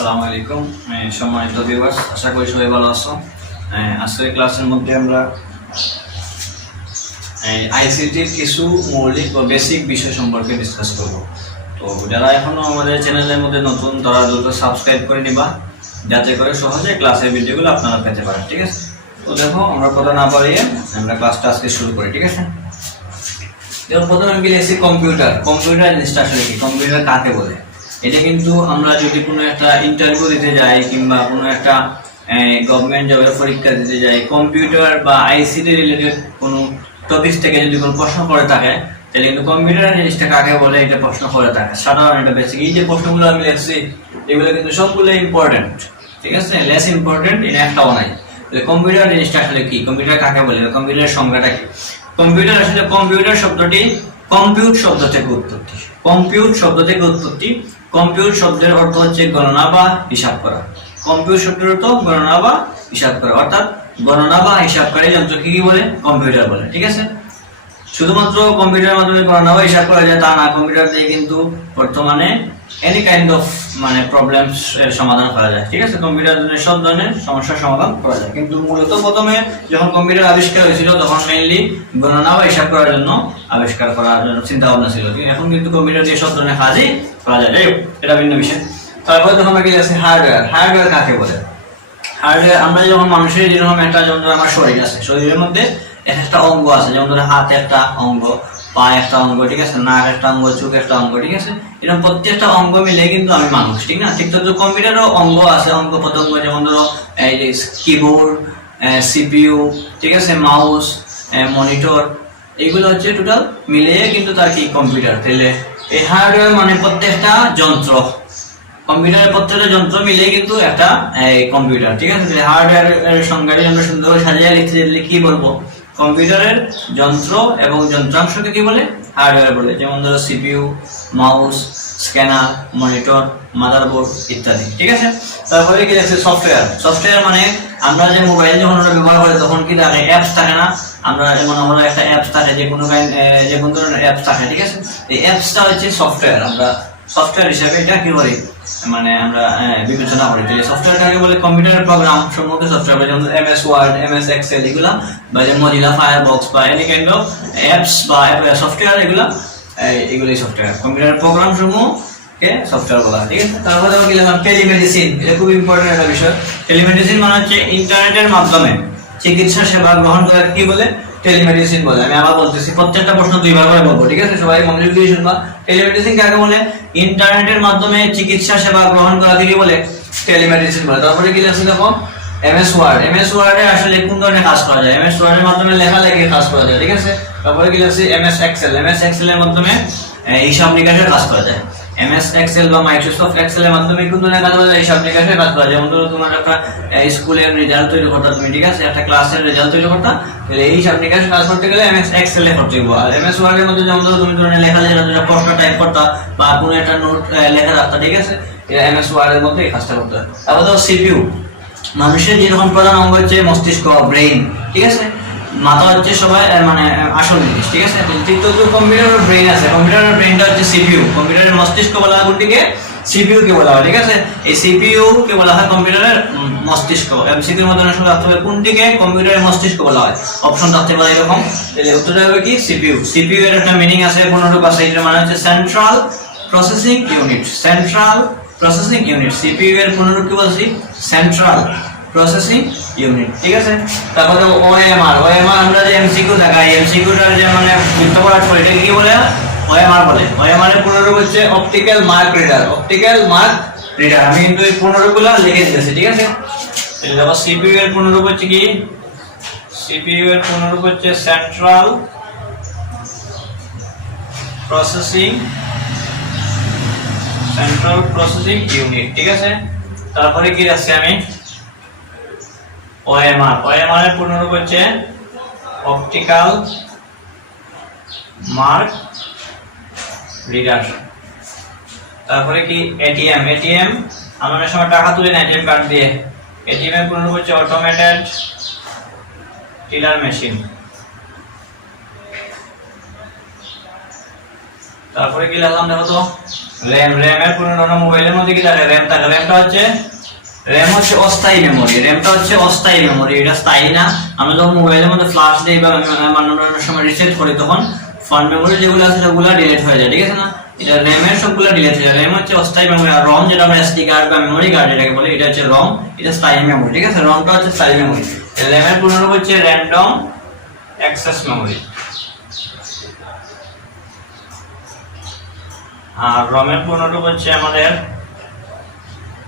আসসালামু আলাইকুম সম্মানিত ভিউয়ার্স, আশা করি সবাই ভালো আছো। আজকের ক্লাসের মধ্যে আমরা আইসিটির কিছু মৌলিক ও বেসিক বিষয় সম্পর্কে ডিসকাস করব। তো যারা এখনো আমাদের চ্যানেলের মধ্যে নতুন তারা দ্রুত সাবস্ক্রাইব করে নিবা, যাতে করে সহজে ক্লাসের ভিডিওগুলো আপনারা পেতে পারেন। ঠিক আছে, তো দেখো আমরা কথা না বাড়িয়ে আমরা ক্লাসটা আজকে শুরু করি। ঠিক আছে, যেমন প্রথমে আমি লিখছি কম্পিউটার। কম্পিউটার জিনিসটা আসলে কি, কম্পিউটার কাকে বলে? এটা কিন্তু আমরা যদি কোনো একটা ইন্টারভিউ দিতে যাই কিংবা কোনো একটা গভর্নমেন্ট জবের পরীক্ষা দিতে যাই, কম্পিউটার বা আইসিটি রিলেটেড কোনো টপিক থেকে যদি কোনো প্রশ্ন করে থাকে, তাহলে কিন্তু কম্পিউটার জিনিসটা কাকে বলে এটা প্রশ্ন করে থাকে। সাধারণ এটা বেসিক এই যে প্রশ্নগুলো আমি লিখছি এগুলো কিন্তু সবগুলো ইম্পর্টেন্ট। ঠিক আছে, লেস ইম্পর্টেন্ট এটা একটাও নাই। তাহলে কম্পিউটার জিনিসটা আসলে কি, কম্পিউটার কাকে বলে, কম্পিউটারের সংজ্ঞাটা কি? কম্পিউটার আসলে কম্পিউটার শব্দটি কম্পিউট শব্দ থেকে উৎপত্তি। কম্পিউট শব্দ থেকে উৎপত্তি। কম্পিউট শব্দের অর্থ হচ্ছে গণনা বা হিসাব করা। কম্পিউট শব্দের অর্থ গণনা বা হিসাব করা, অর্থাৎ গণনা বা হিসাবকারী যন্ত্রকে কি বলে? কম্পিউটার বলে। ঠিক আছে, শুধুমাত্র কম্পিউটারের মাধ্যমে গণনা বা হিসাব করা যায় তা না, কম্পিউটার দিয়ে কিন্তু বর্তমানে এনি কাইন্ড অফ প্রবলেমস এর সমাধান করা যায়। ঠিক আছে, কম্পিউটার সব ধরনের সমস্যার সমাধান করা যায়, কিন্তু মূলত প্রথমে যখন কম্পিউটার আবিষ্কার হয়েছিল তখন মেইনলি গণনা বা হিসাব করার জন্য আবিষ্কার করার জন্য চিন্তা ভাবনা ছিল। এখন কিন্তু কম্পিউটার দিয়ে সব ধরনের কাজই করা যায়। যাই হোক, এটা ভিন্ন বিষয়। তারপরে যখন আমরা গেছি হার্ডওয়্যার। হার্ডওয়্যার কাকে বলে? হার্ডওয়্যার আমরা যখন মানুষের যেরকম একটা, যেমন আমার শরীর আছে, শরীরের মধ্যে একটা অঙ্গ আছে, যেমন ধরো হাতে একটা অঙ্গ, পা একটা অঙ্গ, ঠিক আছে, নাক একটা অঙ্গ, চোখ একটা অঙ্গ, ঠিক আছে, এরকম প্রত্যেকটা অঙ্গ মিলে কিন্তু আমি মানুষ, ঠিক না? ঠিক তো কম্পিউটারও অঙ্গ আছে, অঙ্গ প্রত্যঙ্গ, যেমন ধরো এই যে কিবোর্ড, সিপিইউ, ঠিক আছে, মাউস, মনিটর, এইগুলো হচ্ছে টোটাল মিলিয়ে কিন্তু তার কি কম্পিউটার। তাহলে এই হার্ডওয়্যার মানে প্রত্যেকটা যন্ত্র, কম্পিউটারের প্রত্যেকটা যন্ত্র মিলে কিন্তু একটা কম্পিউটার। ঠিক আছে, হার্ডওয়্যারের সংজ্ঞাটি আমরা সুন্দর করে সাজিয়ে লিখতে কি বলবো? কম্পিউটারের যন্ত্র এবং যন্ত্রাংশকে কি বলে? হার্ডওয়্যার বলে। যেমন ধরো CPU, mouse, scanner, monitor, motherboard ইত্যাদি। ঠিক আছে, তারপরে কি আছে? সফটওয়্যার। সফটওয়্যার মানে আমরা যে মোবাইল যখন আমরা ব্যবহার করি তখন কি থাকে? অ্যাপস থাকে না? আমরা যেমন আমরা একটা অ্যাপস থাকে, যে কোনো ধরনের অ্যাপস থাকে। ঠিক আছে, এই অ্যাপসটা হচ্ছে সফটওয়্যার। আমরা সফটওয়্যার হিসাবে এটা কি করি, মানে আমরা বিবেচনা করি। তাহলে সফটওয়্যারটাকে বলে কম্পিউটারের প্রোগ্রাম সম্পর্কে সফটওয়্যার, যেমন এমএস ওয়ার্ড, এমএস এক্সেল, এগুলা, বা যে মজিলা ফায়ারবক্স বা এনি কাইন্ড অফ অ্যাপস বা সফটওয়্যার, এগুলোই সফটওয়্যার। কম্পিউটারের প্রোগ্রাম সমূহকে সফটওয়্যার বলা হয়। ঠিক আছে, তারপরে কি লিখলাম? টেলিমেডিসিন। এটা খুব ইম্পর্টেন্ট একটা বিষয়। টেলিমেডিসিন মানে হচ্ছে ইন্টারনেটের মাধ্যমে চিকিৎসা সেবা গ্রহণ করা কি বলে? টেলিমেডিসিন বলে। আমি আবার বলতেছি, প্রত্যেকটা প্রশ্ন দুইবার করে বলবো। ঠিক আছে, সবাই মনোযোগ দিয়ে শুনবা। টেলিমেডিসিন কাকে বলে? ইন্টারনেটের মাধ্যমে চিকিৎসা সেবা গ্রহণ করা কি বলে? টেলিমেডিসিন বলে। তারপরে কি আছে দেখো? MS word. এমএস ওয়ার্ডে আসলে কোন ধরনের কাজ করা যায়? এমএস ওয়ার্ডের মাধ্যমে লেখালেখির কাজ করা যায়। ঠিক আছে, তারপরে কি আছে? MS Excel. এমএস এক্সেল এর মাধ্যমে হিসাব নিকাশের কাজ করা যায়। এমএস এক্সেল বা মাইক্রোসফট এক্সেল এর মাধ্যমে কোন ধরনের কাজ করা যায়? হিসাব নিকাশের কাজ করা যায়। যেমন ধরো তোমার একটা স্কুলের রেজাল্ট তৈরি করতে তুমি, ঠিক আছে, একটা ক্লাসের রেজাল্ট তৈরি করতে, তাহলে এই হিসাব নিকাশের কাজ করতে গেলে এমএস এক্সেল এ করতে হবে। আর এমএস ওয়ার্ড এর মধ্যে যেমন ধরো তুমি ধরনের লেখালেখি, প্রশ্ন টাইপ করতে বা কোনো একটা নোট লেখা রাখতে, ঠিক আছে, এটা এমএস ওয়ার্ড এর মধ্যে এই কাজটা করতে হয়। তারপর ধরো সিপিইউ। মানুষের যেরকম প্রধান অঙ্গ হচ্ছে মস্তিষ্ক, ব্রেইন, ঠিক আছে, মাথা হচ্ছে সবাই মানে আসল জিনিস। ঠিক আছে, কিন্তু কম্পিউটারের ব্রেইন আছে, কম্পিউটারের ব্রেইনটা হচ্ছে সিপিইউ। কম্পিউটারের মস্তিষ্ক বলা হয় কোনটিকে? সিপিইউ কে বলা হয়। ঠিক আছে, এই সিপিইউ কে বলা হয় কম্পিউটারের মস্তিষ্ক। এমসিকিউর মধ্যে আসলে রাখতে হবে কোনটিকে কম্পিউটারের মস্তিষ্ক বলা হয়। অপশন থাকতে পারে এরকম, তাহলে উত্তরটা হবে কি? সিপিইউ। সিপিইউ এর একটা মিনিং আছে, পূর্ণরূপ আছে, এর মানে হচ্ছে central processing unit. Central processing unit. CPU এর পূর্ণরূপ কি বলছি? Central processing unit. ঠিক আছে, তারপরে ওএমআর। ওএমআর আমরা যে এমসিকিউ দেখাই, এমসিকিউটার যে মানে উত্তরপাঠ করে, এটা কি বলে? ওএমআর বলে। ওএমআর এর পূর্ণরূপ হচ্ছে optical mark reader. Optical mark reader. আমি কিন্তু এই পূর্ণরূপগুলো লিখে দিয়েছি। ঠিক আছে, তাহলে দেখো সিপিইউ এর পূর্ণরূপ হচ্ছে কি? সিপিইউ এর পূর্ণরূপ হচ্ছে সেন্ট্রাল প্রসেসিং ইউনিট। ঠিক আছে, তারপরে কি আছে? আমি ওএমআর। ওএমআর এর পূর্ণরূপ হচ্ছে অপটিক্যাল মার্ক রিডার। তারপরে কি? এটিএম। এটিএম আমরা অনেক সময় টাকা তুলি না এটিএম কার্ড দিয়ে। এটিএম এর পূর্ণরূপ হচ্ছে অটোমেটেড টিলার মেশিন। তারপরে কি লিখলাম দেখো তো? র্যামের পুনর্গঠন মোবাইলের মধ্যে কি থাকে? র্যাম থাকে। র্যাম হচ্ছে অস্থায়ী মেমোরি। র্যামটা হচ্ছে অস্থায়ী মেমোরি, এটা স্থায়ী না। আমরা যখন মোবাইলের মধ্যে ফ্ল্যাশ দেই বা অন্যান্য সময় রিসেট করি তখন ফান মেমোরি যেগুলো আছে সেগুলো ডিলিট হয়ে যায়, ঠিক আছে না? এটা র্যামের সবগুলো ডিলিট হয়ে যায়। র্যাম হচ্ছে অস্থায়ী মেমোরি, আর রম যেটা আমরা এসডি কার্ড বা মেমোরি কার্ড যেটাকে বলি, এটা হচ্ছে রম, এটা স্থায়ী মেমোরি, ঠিক আছে? রমটা হচ্ছে স্থায়ী মেমোরি। র্যামের পুনর্রূপ হচ্ছে র্যান্ডম অ্যাক্সেস মেমোরি, আর রমের পুনর্রূপ হচ্ছে আমাদের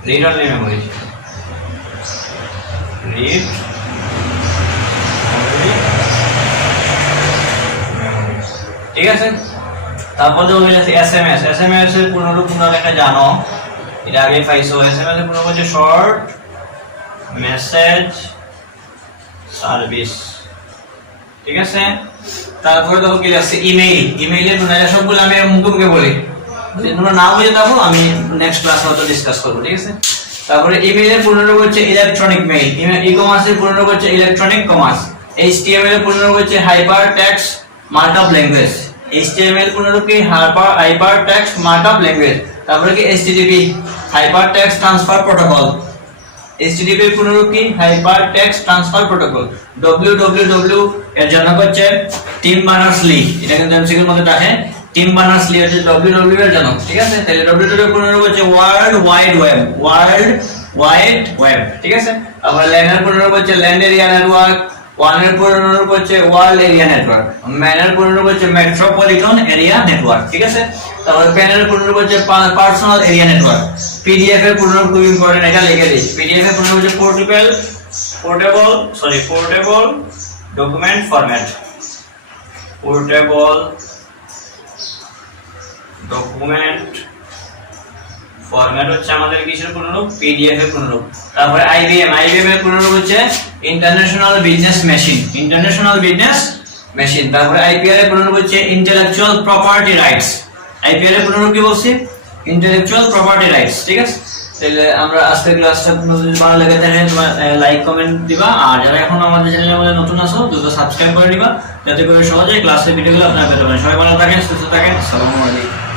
রিড অনলি মেমোরি। রিড ঠিক আছে। তারপর যে হয়ে যাচ্ছে এসএমএস। এসএমএস এর পুনর্রূপ তোমরা লেখা জানো, এটা আগে পাইছো। এসএমএস এর পুনর্রূপ হচ্ছে শর্ট মেসেজ সার্ভিস, ঠিক আছে। তারপরে দেখো কি আছে ইমেইল। ইমেইলের পুনর্রূপ সবগুলো আমি মুখে বলি, যদি তোমরা না বুঝে থাকো আমি নেক্সট ক্লাসে হয়তো ডিসকাস করব, ঠিক আছে। তারপরে ইমেইলের পুনর্রূপ হচ্ছে ইলেকট্রনিক মেইল। ই-কমার্সের পুনর্রূপ হচ্ছে ইলেকট্রনিক কমার্স। এইচটিএমএল এর পুনর্রূপ হচ্ছে hyper text markup language. HTML পুনর্রূপ কি হাইপার টেক্সট মার্কআপ ল্যাঙ্গুয়েজ। তারপরে কি HTTP hyper text transfer protocol. HTTP এর পুনর্রূপ কি hyper text transfer protocol. www এর জনক হচ্ছে টিম বার্নার্স-লি, এটা কিন্তু এমসিকিউর মধ্যে থাকে। টিম বার্নার্স-লি হচ্ছে www এর জনক, ঠিক আছে। তাহলে www এর পুনর্রূপ হচ্ছে ওয়ার্ল্ড ওয়াইড ওয়েব, ঠিক আছে। আবার ল্যান এর পুনর্রূপ হচ্ছে ল্যান্ড এরিয়া নেটওয়ার্ক। ওয়ান এর পুনর্রূপ হচ্ছে ওয়ার্ল্ড এরিয়া নেটওয়ার্ক। ম্যান এর পুনর্রূপ হচ্ছে মেট্রোপলিটন এরিয়া নেটওয়ার্ক, ঠিক আছে। তারপর প্যান এর পুনর্রূপ হচ্ছে পার্সোনাল এরিয়া নেটওয়ার্ক। পিডিএফ এর পুনর্রূপ খুব ইম্পর্টেন্ট, এটা লিখে দিই। পিডিএফ এর পুনর্রূপ হচ্ছে portable document format. Portable document format হচ্ছে আমাদের কিসের পুনর্রূপ? পিডিএফ এর পুনর্রূপ। তারপরে আইবিএম এর পুনর্রূপ হচ্ছে ইন্টারন্যাশনাল বিজনেস মেশিন। তারপরে আইপিআর এর পুনর্রূপ হচ্ছে ইন্টেলেকচুয়াল প্রপার্টি রাইটস। আইপিআর এর পুনর্রূপ কি বলছি? ইন্টেলেকচুয়াল প্রপার্টি রাইটস, ঠিক আছে। তাহলে আমরা আজকের ক্লাসটা যদি ভালো লাগে তাহলে তোমরা লাইক কমেন্ট দিবা, আর যারা এখন আমাদের চ্যানেলের মধ্যে নতুন আছো দ্রুত সাবস্ক্রাইব করে দিবা, যাতে করে সহজে ক্লাসের ভিডিওগুলো আপনারা পেতে পারেন। সবাই ভালো থাকেন, সুস্থ থাকেন। আসসালামু আলাইকুম।